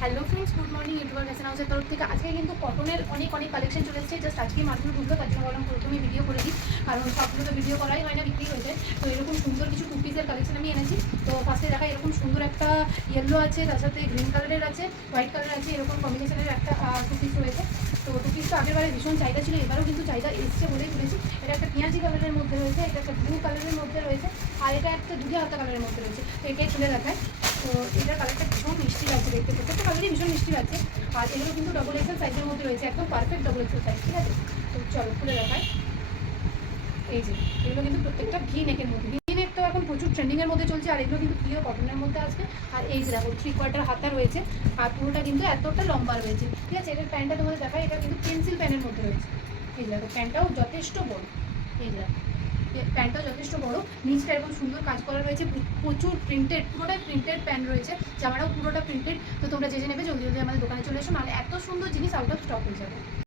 Hello friends, good morning. YouTuber fashion হাউসের তরফ থেকে আজকে কিন্তু কটনের অনেক কালেকশন চলে এসেছে। জাস্ট আজকে মাত্র ঢুকলো, তার জন্য বললাম প্রথমে ভিডিও করে দিই, কারণ সবগুলো তো ভিডিও করাই হয় না, বিক্রি হয়ে যায়। তো এরকম সুন্দর কিছু টু পিসের কালেকশন আমি এনেছি। তো ফার্স্টে দেখা এরকম সুন্দর একটা ইয়েলো আছে, তার সাথে গ্রিন কালারের আছে, হোয়াইট কালার আছে, এরকম কম্বিনেশনের একটা টু পিস রয়েছে। তো টু পিস তো আগেরবারে ভীষণ চাহিদা ছিল, এবারও কিন্তু চাহিদা এসছে বলেই বলেছি। এটা একটা পেঁয়াজি কালারের মধ্যে রয়েছে, এটা একটা ব্লু কালারের মধ্যে রয়েছে, আর এটা একটা দুধে হালকা কালারের মধ্যে রয়েছে। তো এটাই খুলে দেখায়। তো এটার কালারটা ভীষণ মিষ্টি লাগছে দেখতে, প্রত্যেকটা কালারই ভীষণ মিষ্টি লাগছে। আর এগুলো কিন্তু ডবল এক্সেল সাইজের মধ্যে রয়েছে, একদম পারফেক্ট ডবল এক্সেল সাইজ, ঠিক আছে। তো চলো খুলে দেখায়। এই যে এগুলো কিন্তু প্রত্যেকটা ভি নেকের মধ্যে, ভি নেক তো এখন প্রচুর ট্রেন্ডিংয়ের মধ্যে চলছে, আর এগুলো কিন্তু প্রিয় কটনের মধ্যে আসবে। আর এই যে দেখো 3/4 হাতা রয়েছে, আর পুরোটা কিন্তু এতটা লম্বা রয়েছে, ঠিক আছে। এটার প্যান্টটা তোমাদের দেখায়, এটা কিন্তু পেন্সিল প্যানের মধ্যে রয়েছে। এই যে দেখো প্যান্টটাও যথেষ্ট বড়, এই যে প্যান্টটাও যথেষ্ট বড়, নিচটা এরকম সুন্দর কাজ করা রয়েছে, প্রচুর প্রিন্টেড, পুরোটাই প্রিন্টেড প্যান্ট রয়েছে, জামাটাও পুরোটা প্রিন্টেড। তো তোমরা যে নেবে জলদি জলদি আমাদের দোকানে চলে এসো, নাহলে এত সুন্দর জিনিস আউট অফ স্টক হয়ে যাবে।